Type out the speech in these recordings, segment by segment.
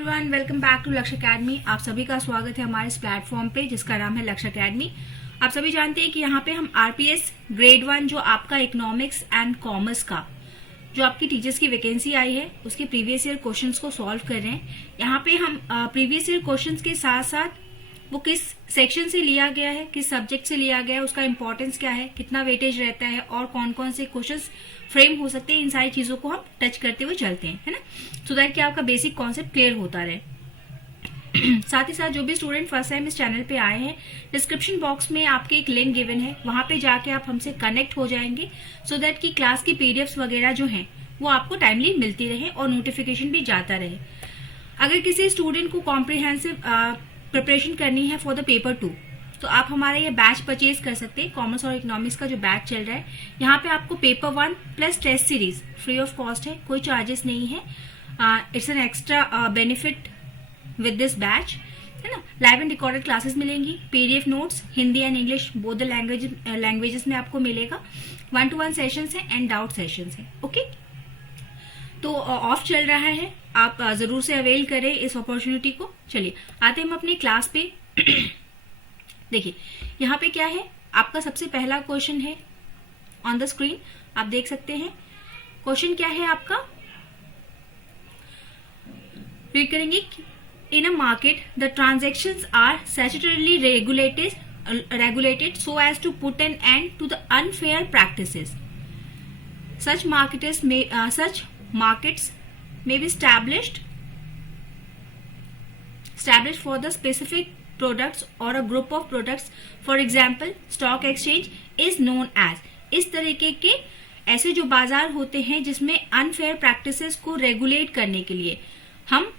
Everyone, welcome back to लक्ष्य academy. आप सभी का स्वागत है हमारे इस प्लेटफॉर्म पे जिसका नाम है लक्ष्य अकेडमी। आप सभी जानते हैं कि यहाँ पे हम आरपीएस ग्रेड 1 जो आपका इकोनॉमिक्स एंड कॉमर्स का जो आपकी टीचर्स की वैकेंसी आई है उसके प्रीवियस ईयर क्वेश्चंस को सॉल्व कर रहे हैं। यहाँ पे हम प्रीवियस ईयर क्वेश्चंस के साथ साथ वो किस सेक्शन से लिया गया है, किस सब्जेक्ट से लिया गया है, उसका इंपॉर्टेंस क्या है, कितना वेटेज रहता है और कौन कौन से क्वेश्चंस फ्रेम हो सकते हैं, इन सारी चीजों को हम टच करते हुए चलते हैं, है ना, सो दैट कि आपका बेसिक कॉन्सेप्ट क्लियर होता रहे। साथ ही साथ जो भी स्टूडेंट फर्स्ट टाइम इस चैनल पे आए हैं, डिस्क्रिप्शन बॉक्स में आपके एक लिंक गिवन है, वहां पे जाके आप हमसे कनेक्ट हो जाएंगे सो दैट कि क्लास की पीडीएफ्स वगैरह जो हैं वो आपको टाइमली मिलती रहे और नोटिफिकेशन भी जाता रहे। अगर किसी स्टूडेंट को कॉम्प्रिहेंसिव प्रिपरेशन करनी है फॉर द पेपर 2 तो आप हमारा ये बैच परचेज कर सकते हैं। कॉमर्स और इकोनॉमिक्स का जो बैच चल रहा है, यहाँ पे आपको paper 1 plus test series free of cost है, कोई चार्जेस नहीं है। It's an extra benefit with this batch, है ना। लाइव एंड रिकॉर्डेड क्लासेस मिलेंगी, PDF notes Hindi and English both the languages में आपको मिलेगा। 1-to-1 सेशंस है एंड डाउट सेशंस है। ओके, तो ऑफ चल रहा है, आप जरूर से अवेल करें इस अपॉर्चुनिटी को। चलिए आते हम अपनी क्लास पे। देखिए यहाँ पे क्या है, आपका सबसे पहला क्वेश्चन है ऑन द स्क्रीन, आप देख सकते हैं। क्वेश्चन क्या है आपका, रीड करेंगे। In a market the transactions are statutorily regulated so as to put an end to the unfair practices. Such markets may be established for the specific products or a group of products. For example, stock exchange is known as. इस तरीके के ऐसे जो बाजार होते हैं जिसमें unfair practices को रेगुलेट करने के लिए हम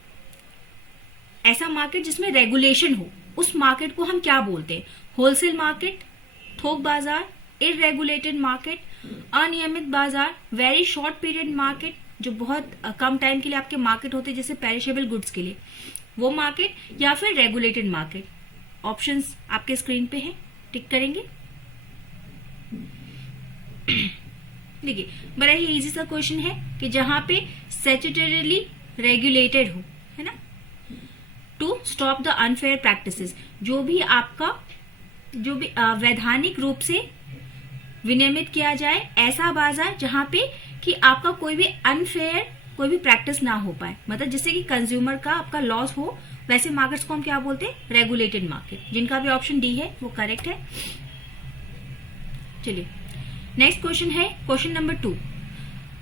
ऐसा मार्केट जिसमें रेगुलेशन हो, उस मार्केट को हम क्या बोलते हैं? होलसेल मार्केट, थोक बाजार, इररेगुलेटेड मार्केट, अनियमित बाजार, वेरी शॉर्ट पीरियड मार्केट जो बहुत कम टाइम के लिए आपके मार्केट होते हैं जैसे पेरिशेबल गुड्स के लिए वो मार्केट, या फिर रेगुलेटेड मार्केट। ऑप्शंस आपके स्क्रीन पे हैं, टिक करेंगे। देखिए बड़ा ही इजी सा क्वेश्चन है कि जहां पे स्टैट्यूटरीली रेगुलेटेड हो, है ना, to stop the unfair practices, जो भी वैधानिक रूप से विनियमित किया जाए ऐसा बाजार जहां पे कि आपका कोई भी अनफेयर कोई भी प्रैक्टिस ना हो पाए, मतलब जिससे कि कंज्यूमर का आपका लॉस हो, वैसे मार्केट्स को हम क्या बोलते हैं? Regulated market. जिनका भी ऑप्शन डी है वो करेक्ट है। चलिए नेक्स्ट क्वेश्चन है question number 2।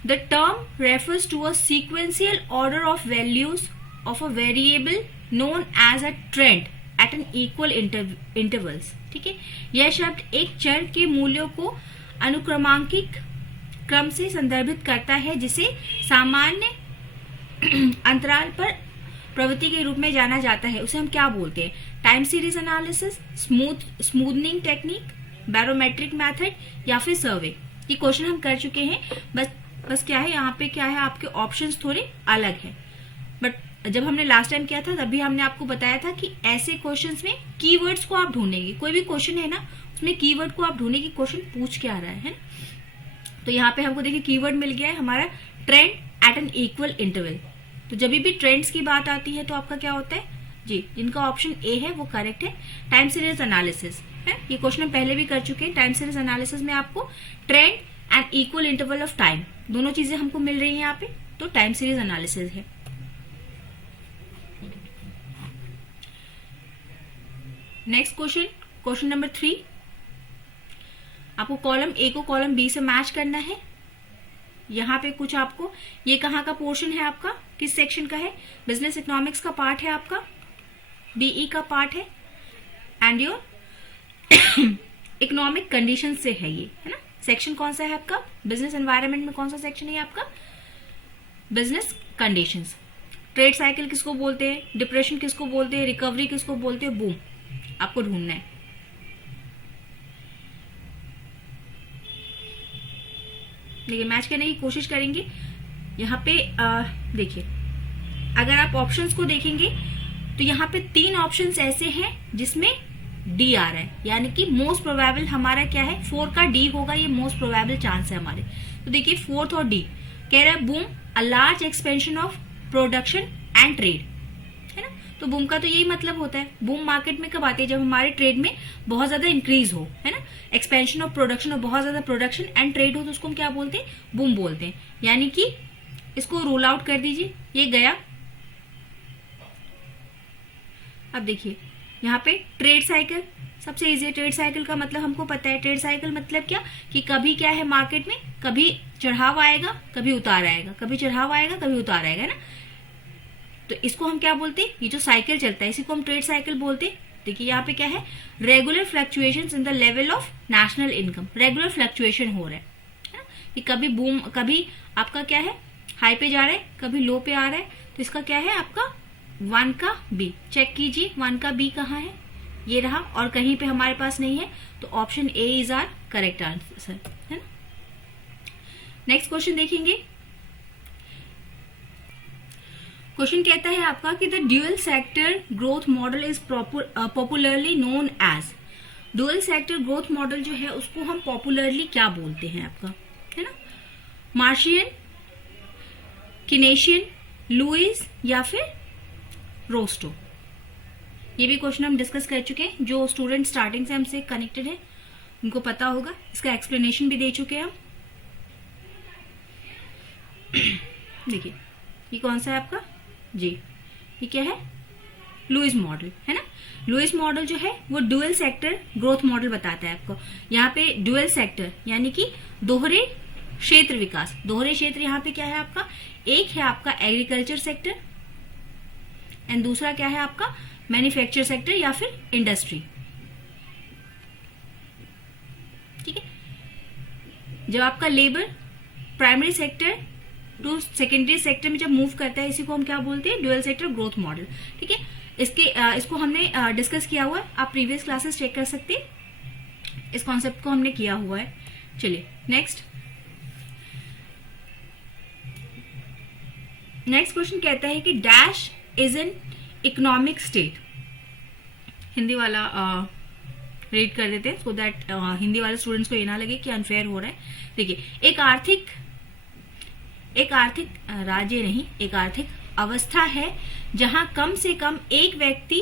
The term refers to a sequential order of values of a variable known as a trend at an equal intervals. ठीक है, यह शब्द एक चर के मूल्यों को अनुक्रमांकित क्रम से संदर्भित करता है जिसे सामान्य अंतराल पर प्रवृत्ति के रूप में जाना जाता है। उसे हम क्या बोलते हैं? Time series analysis, smoothening technique, barometric method या फिर सर्वे। ये क्वेश्चन हम कर चुके हैं। बस क्या है यहाँ पे, क्या है, आपके ऑप्शंस थोड़े अलग हैं। बट जब हमने लास्ट टाइम किया था तभी हमने आपको बताया था कि ऐसे क्वेश्चंस में कीवर्ड्स को आप ढूंढेंगे। कोई भी क्वेश्चन है ना, उसमें कीवर्ड को आप ढूंढेंगे, क्वेश्चन पूछ के आ रहा है ना। तो यहाँ पे हमको देखिए कीवर्ड मिल गया है हमारा trend at an equal interval. तो जब भी ट्रेंड्स की बात आती है तो आपका क्या होता है जी, जिनका ऑप्शन ए है वो करेक्ट है। टाइम सीरीज एनालिसिस है, ये क्वेश्चन हम पहले भी कर चुके हैं। टाइम सीरीज एनालिसिस में आपको trend and equal interval of time दोनों चीजें हमको मिल रही है यहाँ पे, तो टाइम सीरीज एनालिसिस है। Next question, question number 3। आपको कॉलम ए को कॉलम बी से मैच करना है। यहाँ पे कुछ आपको, ये कहाँ का पोर्शन है आपका, किस सेक्शन का है? बिजनेस इकोनॉमिक्स का पार्ट है आपका, बीई का पार्ट है, एंड योर इकोनॉमिक कंडीशन से है ये, है ना। सेक्शन कौन सा है आपका? बिजनेस एनवायरनमेंट में कौन सा सेक्शन है आपका? Business conditions. ट्रेड साइकिल किसको बोलते हैं, डिप्रेशन किसको बोलते हैं, रिकवरी किसको बोलते हैं, बूम आपको ढूंढना है। देखिए मैच करने की कोशिश करेंगे। यहाँ पे देखिए अगर आप ऑप्शंस को देखेंगे तो यहाँ पे 3 ऑप्शंस ऐसे हैं जिसमें डी आ रहा है, यानी कि मोस्ट प्रोबेबल हमारा क्या है, 4 का डी होगा, ये मोस्ट प्रोबेबल चांस है हमारे। तो देखिए 4th और डी कह रहा है boom, a large expansion of production and trade. तो बूम का तो यही मतलब होता है। बूम मार्केट में कब आती है? जब हमारे ट्रेड में बहुत ज्यादा इंक्रीज हो, है ना, एक्सपेंशन ऑफ प्रोडक्शन, और बहुत ज्यादा प्रोडक्शन एंड ट्रेड हो, तो उसको हम क्या बोलते हैं? बूम बोलते हैं। यानी कि इसको रूल आउट कर दीजिए, ये गया। अब देखिए यहाँ पे ट्रेड साइकिल सबसे इजी है। ट्रेड साइकिल का मतलब हमको पता है। ट्रेड साइकिल मतलब क्या कि कभी क्या है मार्केट में, कभी चढ़ाव आएगा, कभी उतार आएगा, कभी चढ़ाव आएगा, कभी उतार आएगा, है ना। तो इसको हम क्या बोलते हैं? ये जो साइकिल चलता है इसी को हम ट्रेड साइकिल बोलते हैं। देखिए यहाँ पे क्या है? Regular fluctuations in the level of national income. Regular fluctuation हो रहा है ना, कि कभी बूम, कभी आपका क्या है हाई पे जा रहा है, कभी लो पे आ रहा है। तो इसका क्या है आपका 1 का बी। चेक कीजिए 1 का बी कहाँ है, ये रहा, और कहीं पे हमारे पास नहीं है, तो option A is our correct answer, है ना। नेक्स्ट क्वेश्चन देखेंगे। क्वेश्चन कहता है आपका कि the dual sector growth model is popularly known as. Dual sector growth model जो है उसको हम पॉपुलरली क्या बोलते हैं आपका, है ना? मार्शियन, किनेशियन, लुइस या फिर रोस्टो। ये भी क्वेश्चन हम डिस्कस कर चुके हैं। जो स्टूडेंट स्टार्टिंग से हमसे कनेक्टेड है उनको पता होगा, इसका एक्सप्लेनेशन भी दे चुके हैं हम। देखिए ये कौन सा है आपका जी, ये क्या है? लुइस मॉडल, है ना। लुइस मॉडल जो है वो ड्यूअल सेक्टर ग्रोथ मॉडल बताता है आपको। यहाँ पे ड्यूअल सेक्टर यानी कि दोहरे क्षेत्र विकास। दोहरे क्षेत्र यहाँ पे क्या है आपका? एक है आपका एग्रीकल्चर सेक्टर एंड दूसरा क्या है आपका मैन्युफैक्चर सेक्टर या फिर इंडस्ट्री। ठीक है। जब आपका labour primary sector to secondary sector में जब मूव करता है, इसी को हम क्या बोलते हैं? Dual sector growth model. ठीक है। इसको हमने डिस्कस किया हुआ है, आप प्रीवियस क्लासेस चेक कर सकते हैं। इस कॉन्सेप्ट को हमने किया हुआ है। चलिए नेक्स्ट क्वेश्चन कहता है कि dash is an economic state. Hindi वाला रीड कर देते हैं सो दैट हिंदी वाले स्टूडेंट्स को ये ना लगे कि अनफेयर हो रहा है। देखिए एक आर्थिक राज्य नहीं, एक आर्थिक अवस्था है जहां कम से कम एक व्यक्ति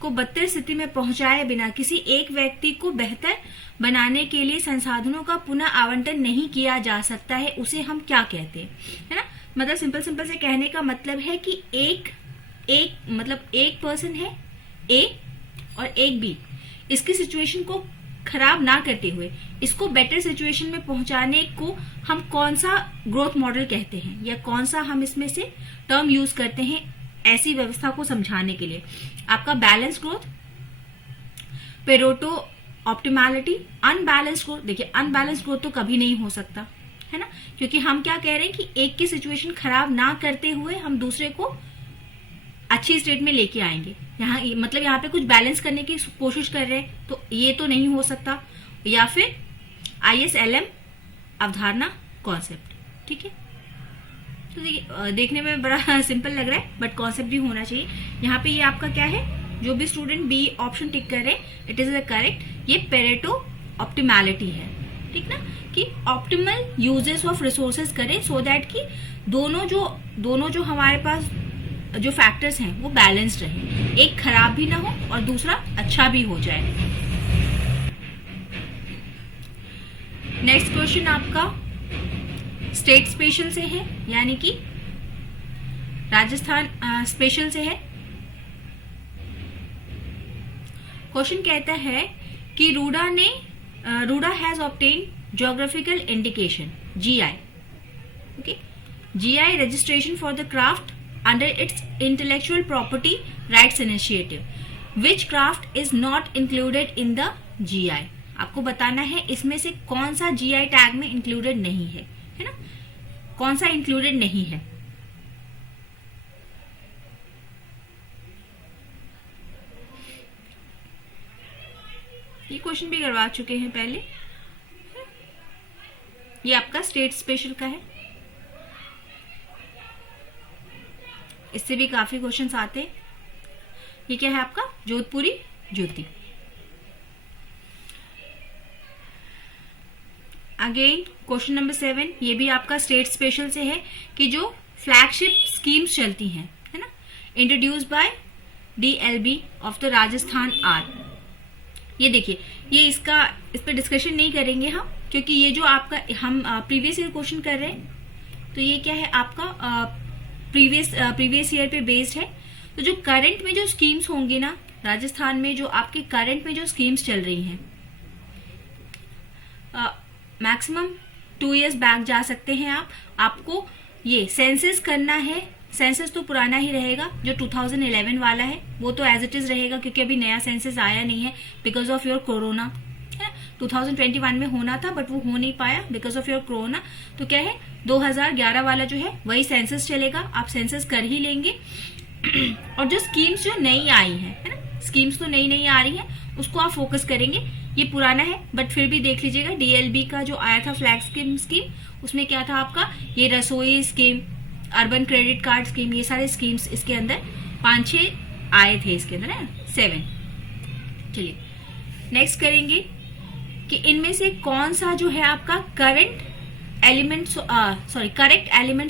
को बदतर स्थिति में पहुंचाए बिना किसी एक व्यक्ति को बेहतर बनाने के लिए संसाधनों का पुनः आवंटन नहीं किया जा सकता है, उसे हम क्या कहते हैं, है ना। मतलब सिंपल से कहने का मतलब है कि एक पर्सन है ए और एक बी, इसकी सिचुएशन को खराब ना करते हुए इसको बेटर सिचुएशन में पहुंचाने को हम कौन सा ग्रोथ मॉडल कहते हैं, या कौन सा हम इसमें से टर्म यूज करते हैं ऐसी व्यवस्था को समझाने के लिए? आपका balance growth, Pareto optimality, unbalance growth. देखिए अनबैलेंस ग्रोथ तो कभी नहीं हो सकता, है ना, क्योंकि हम क्या कह रहे हैं कि एक की सिचुएशन खराब ना करते हुए हम दूसरे को अच्छी स्टेट में लेके आएंगे। यहाँ पे कुछ बैलेंस करने की कोशिश कर रहे हैं, तो ये तो नहीं हो सकता। या फिर ISLM अवधारणा कॉन्सेप्ट। ठीक है। तो देखने में बड़ा सिंपल लग रहा है बट कॉन्सेप्ट भी होना चाहिए। यहाँ पे ये आपका क्या है, जो भी स्टूडेंट बी ऑप्शन टिक कर रहे हैं इट इज द करेक्ट। ये पेरेटो ऑप्टिमैलिटी है, ठीक ना, कि ऑप्टिमल यूजेस ऑफ रिसोर्सेज करें सो दैट कि दोनों जो हमारे पास जो फैक्टर्स हैं वो बैलेंस्ड रहे, एक खराब भी ना हो और दूसरा अच्छा भी हो जाए। नेक्स्ट क्वेश्चन आपका स्टेट स्पेशल से है, यानी कि राजस्थान स्पेशल से है। क्वेश्चन कहता है कि रूडा has obtain geographical indication GI, okay, GI registration for the craft under its intellectual property rights initiative. Which craft is not included in the GI? आपको बताना है इसमें से कौन सा GI टैग में इंक्लूडेड नहीं है, है ना, कौन सा इंक्लूडेड नहीं है। ये क्वेश्चन भी करवा चुके हैं पहले। ये आपका स्टेट स्पेशल का है, इससे भी काफी क्वेश्चंस आते हैं। ये क्या है आपका जोधपुरी ज्योति। अगेन क्वेश्चन नंबर 7, ये भी आपका स्टेट स्पेशल से है कि जो फ्लैगशिप स्कीम्स चलती हैं, है ना, introduce by DLB of the Rajasthan आर। ये देखिए, ये इस पर डिस्कशन नहीं करेंगे हम, क्योंकि ये जो आपका हम प्रीवियस ईयर क्वेश्चन कर रहे हैं, तो ये क्या है आपका प्रीवियस ईयर पे बेस्ड है। तो जो करंट में जो स्कीम्स होंगी ना राजस्थान में, जो आपके करंट में जो स्कीम्स चल रही हैं, मैक्सिमम 2 इयर्स बैक जा सकते हैं आप। आपको ये सेंसस करना है। सेंसस तो पुराना ही रहेगा, जो 2011 वाला है वो तो एज इट इज रहेगा, क्योंकि अभी नया सेंसस आया नहीं है बिकॉज ऑफ योर कोरोना। 2021 में होना था बट वो हो नहीं पाया बिकॉज ऑफ योर कोरोना। तो क्या है 2011 वाला जो है वही सेंसस चलेगा, आप सेंसस कर ही लेंगे। और जो स्कीम्स जो नई आई है ना, स्कीम्स तो नई नई आ रही है, उसको आप फोकस करेंगे। ये पुराना है बट फिर भी देख लीजिएगा, DLB का जो आया था फ्लैग स्कीम, उसमें क्या था आपका, ये रसोई scheme, urban credit card scheme, ये सारे स्कीम्स इसके अंदर 5-6 आए थे इसके अंदर, है 7। चलिए नेक्स्ट करेंगे कि इनमें से कौन सा जो है आपका correct elements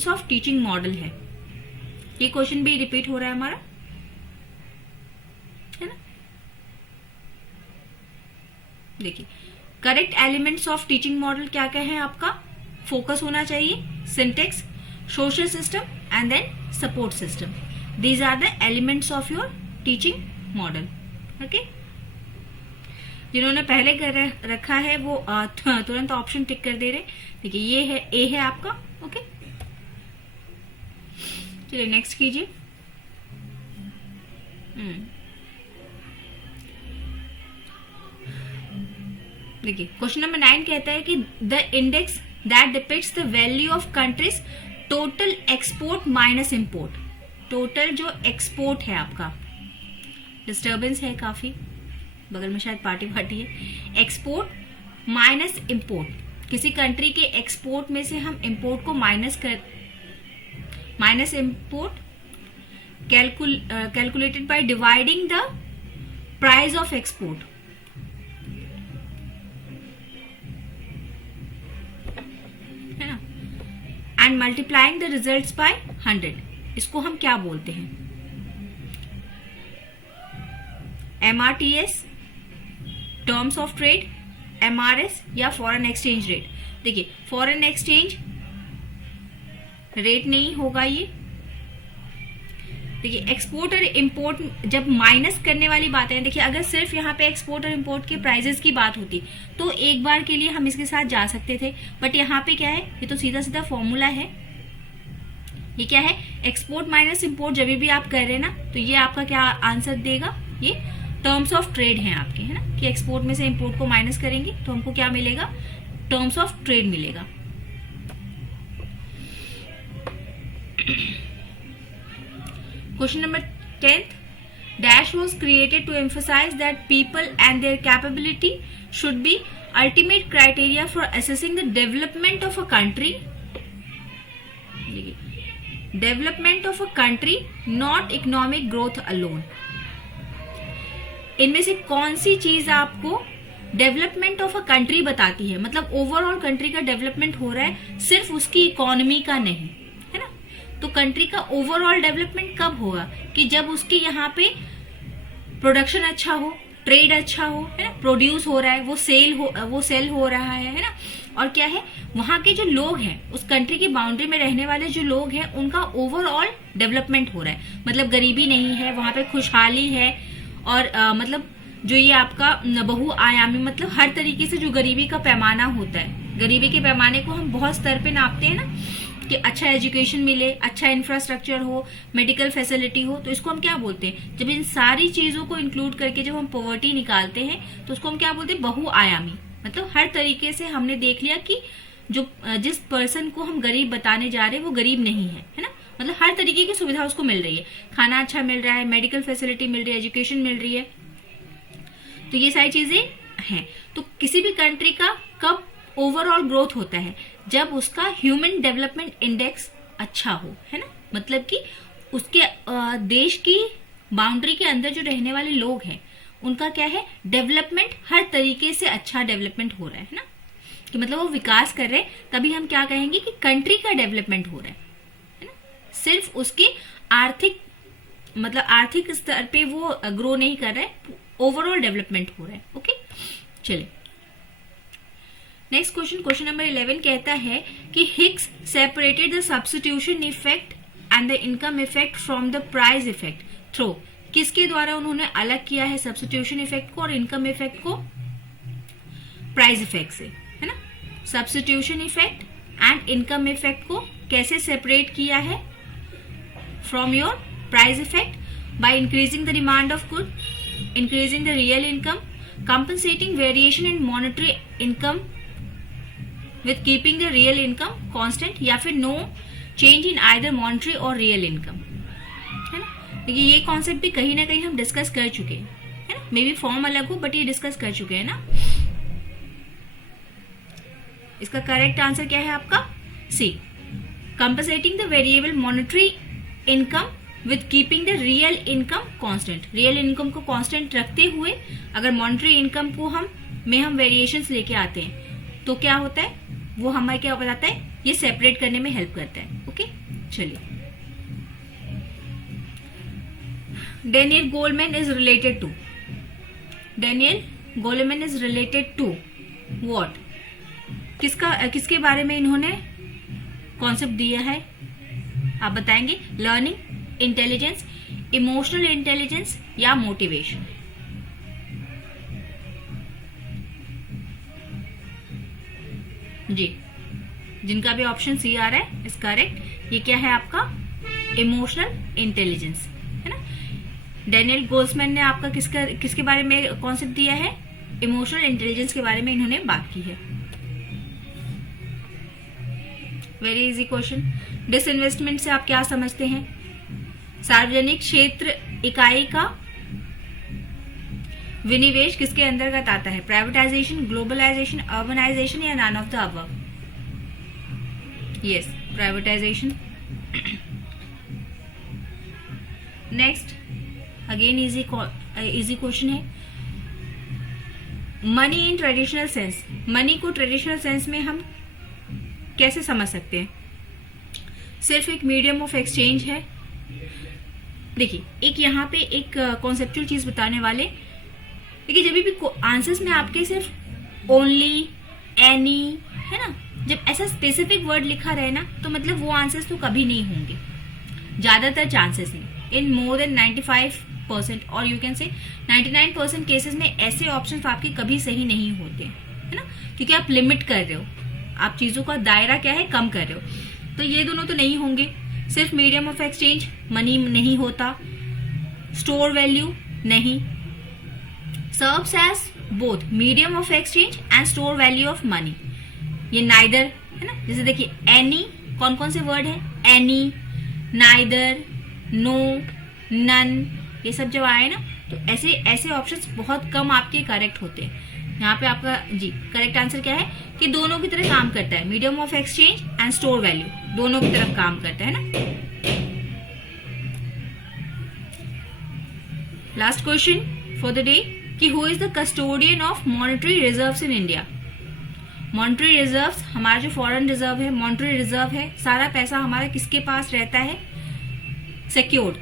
of teaching model है। ये क्वेश्चन भी रिपीट हो रहा है हमारा, है ना। देखिए, correct elements of teaching model क्या क्या है आपका, फोकस होना चाहिए, syntax, social system and then support system. These are the elements of your teaching model. Okay, जिन्होंने पहले कर रखा है वो तुरंत ऑप्शन टिक कर दे रहे। देखिए ये है ए है आपका। ओके, चलिए नेक्स्ट कीजिए। देखिए क्वेश्चन नंबर 9 कहता है कि the index that depicts the value of countries total export minus import. Total जो एक्सपोर्ट है आपका, डिस्टर्बेंस है काफी, बगल में शायद पार्टी है। एक्सपोर्ट माइनस इंपोर्ट, किसी कंट्री के एक्सपोर्ट में से हम इंपोर्ट को minus import calculated by dividing the price of export, है ना, and multiplying the results bye 100। इसको हम क्या बोलते हैं, MRTS, terms of trade, MRS या फॉरेन एक्सचेंज रेट। देखिए फॉरेन एक्सचेंज रेट नहीं होगा ये। देखिए एक्सपोर्ट और इंपोर्ट जब माइनस करने वाली बात है, देखिए अगर सिर्फ यहाँ पे एक्सपोर्ट और इंपोर्ट के प्राइजेस की बात होती तो एक बार के लिए हम इसके साथ जा सकते थे, बट यहाँ पे क्या है, ये तो सीधा सीधा फॉर्मूला है। ये क्या है, एक्सपोर्ट माइनस इंपोर्ट जब भी आप कर रहे हैं ना, तो ये आपका क्या आंसर देगा, ये टर्म्स ऑफ ट्रेड हैं आपके, है ना, कि एक्सपोर्ट में से इंपोर्ट को माइनस करेंगे तो हमको क्या मिलेगा, टर्म्स ऑफ ट्रेड मिलेगा। Question number 10th, dash was created to emphasize that people and their capability should be ultimate criteria for assessing the development of a country. Development of a country, not economic growth alone. इनमें से कौन सी चीज आपको development of a country बताती है, मतलब overall country का development हो रहा है, सिर्फ उसकी इकोनॉमी का नहीं, है ना। तो कंट्री का ओवरऑल डेवलपमेंट कब होगा, कि जब उसके यहाँ पे प्रोडक्शन अच्छा हो, ट्रेड अच्छा हो, है ना, प्रोड्यूस हो रहा है, वो सेल हो रहा है ना, और क्या है, वहां के जो लोग हैं, उस कंट्री की बाउंड्री में रहने वाले जो लोग हैं, उनका ओवरऑल डेवलपमेंट हो रहा है, मतलब गरीबी नहीं है वहां पे, खुशहाली है, और मतलब जो ये आपका बहुआयामी, मतलब हर तरीके से जो गरीबी का पैमाना होता है, गरीबी के पैमाने को हम बहुत स्तर पे नापते हैं ना, कि अच्छा एजुकेशन मिले, अच्छा इंफ्रास्ट्रक्चर हो, मेडिकल फैसिलिटी हो, तो इसको हम क्या बोलते हैं, जब इन सारी चीजों को इंक्लूड करके जब हम पॉवर्टी निकालते हैं तो उसको हम क्या बोलते हैं, बहुआयामी। मतलब हर तरीके से हमने देख लिया कि जो जिस पर्सन को हम गरीब बताने जा रहे हैं वो गरीब नहीं है ना, मतलब हर तरीके की सुविधा उसको मिल रही है, खाना अच्छा मिल रहा है, मेडिकल फैसिलिटी मिल रही है, एजुकेशन मिल रही है, तो ये सारी चीजें हैं। तो किसी भी कंट्री का कब ओवरऑल ग्रोथ होता है, जब उसका ह्यूमन डेवलपमेंट इंडेक्स अच्छा हो, है ना, मतलब कि उसके देश की बाउंड्री के अंदर जो रहने वाले लोग हैं उनका क्या है, डेवलपमेंट हर तरीके से अच्छा डेवलपमेंट हो रहा है ना, कि मतलब वो विकास कर रहे हैं, तभी हम क्या कहेंगे कि कंट्री का डेवलपमेंट हो रहा है ना। सिर्फ उसके आर्थिक मतलब आर्थिक स्तर पे वो ग्रो नहीं कर रहा है, ओवरऑल डेवलपमेंट हो रहा है। ओके, चलिए नेक्स्ट क्वेश्चन, क्वेश्चन नंबर 11 कहता है कि Higgs separated the substitution effect and the income effect from the price effect through. किसके द्वारा उन्होंने अलग किया है सब्स्टिट्यूशन इफेक्ट को और इनकम इफेक्ट को प्राइस इफेक्ट से, है ना। Substitution effect and income effect को कैसे सेपरेट किया है from your price effect? By increasing the demand of good, increasing the real income, compensating variation in monetary income with keeping the real income constant, या फिर no change in either monetary or real income, है ना। देखिए ये concept भी कहीं ना कहीं हम डिस्कस कर चुके हैं, है ना। मे बी फॉर्म अलग हो बट ये डिस्कस कर चुके हैं ना। इसका करेक्ट आंसर क्या है आपका? C, compensating the variable monetary income with keeping the real income constant. Real income को कांस्टेंट रखते हुए अगर मॉनेटरी इनकम को हम वेरिएशंस लेके आते हैं तो क्या होता है, वो हमें क्या बताता है, ये सेपरेट करने में हेल्प करता है। ओके, चलिए Daniel Goldman is related to, Daniel Goldman is related to what? किसके बारे में इन्होंने कॉन्सेप्ट दिया है, आप बताएंगे? लर्निंग, इंटेलिजेंस, इमोशनल इंटेलिजेंस या मोटिवेशन? जी, जिनका भी ऑप्शन सी आ रहा है इज करेक्ट। ये क्या है आपका? इमोशनल इंटेलिजेंस, है ना। डेनियल गोल्डमैन ने आपका किसके बारे में कॉन्सेप्ट दिया है? इमोशनल इंटेलिजेंस के बारे में इन्होंने बात की है। Very easy question. डिसइन्वेस्टमेंट से आप क्या समझते हैं? सार्वजनिक क्षेत्र इकाई का विनिवेश किसके अंतर्गत आता है? प्राइवेटाइजेशन, ग्लोबलाइजेशन, अर्बनाइजेशन या none of the above? Yes, privatisation. Next, again easy question है। Money in traditional sense, money को ट्रेडिशनल सेंस में हम कैसे समझ सकते हैं? सिर्फ एक मीडियम ऑफ एक्सचेंज है। देखिए, एक यहाँ पे एक कॉन्सेप्चुअल चीज बताने वाले, देखिए जब भी आंसर्स में आपके सिर्फ ओनली, एनी, है ना, जब ऐसा स्पेसिफिक वर्ड लिखा रहे ना तो मतलब वो आंसर्स तो कभी नहीं होंगे, ज्यादातर चांसेस नहीं। इन मोर देन 95% और यू कैन से 99% केसेस में ऐसे ऑप्शंस आपके कभी सही नहीं होते, है ना, क्योंकि आप लिमिट कर रहे हो, आप चीजों का दायरा क्या है, कम कर रहे हो। तो ये दोनों तो नहीं होंगे। सिर्फ मीडियम ऑफ एक्सचेंज, मनी नहीं होता। स्टोर वैल्यू नहीं। Serves as both medium of exchange and store value of money, ये नाइदर, है ना। जैसे देखिए एनी, कौन कौन से वर्ड है? एनी, नाइदर, नो, नन, ये सब जब आए ना तो ऐसे ऑप्शंस बहुत कम आपके करेक्ट होते हैं। यहाँ पे आपका जी करेक्ट आंसर क्या है कि दोनों की तरह काम करता है, medium of exchange and store value दोनों की तरफ काम करता है ना। Last question for the day कि who is the custodian of monetary reserves in India? Monetary reserves, हमारा जो फॉरेन रिजर्व है, मॉनेटरी रिजर्व है, सारा पैसा हमारा किसके पास रहता है? सिक्योर्ड,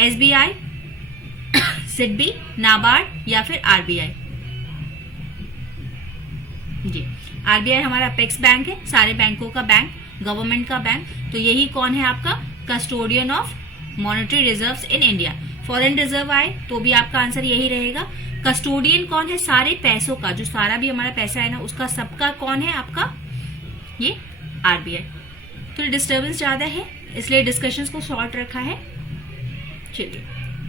एसबीआई, सिडबी, नाबार्ड या फिर आरबीआई? जी, आरबीआई हमारा अपेक्स बैंक है, सारे बैंकों का बैंक, गवर्नमेंट का बैंक। तो यही कौन है आपका custodian of monetary reserves in India. Foreign reserve आए तो भी आपका आंसर यही रहेगा। कस्टोडियन कौन है सारे पैसों का, जो सारा भी हमारा पैसा है ना उसका सबका कौन है आपका? ये आरबीआई। तो डिस्टर्बेंस ज्यादा है इसलिए डिस्कशंस को शॉर्ट रखा है। चलिए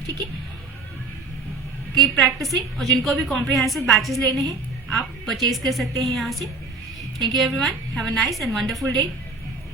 ठीक है, कीप प्रैक्टिसिंग, और जिनको भी कॉम्प्रिहेंसिव बैचेस लेने हैं आप परचेज कर सकते हैं यहाँ से। Thank you everyone, have a nice and wonderful day.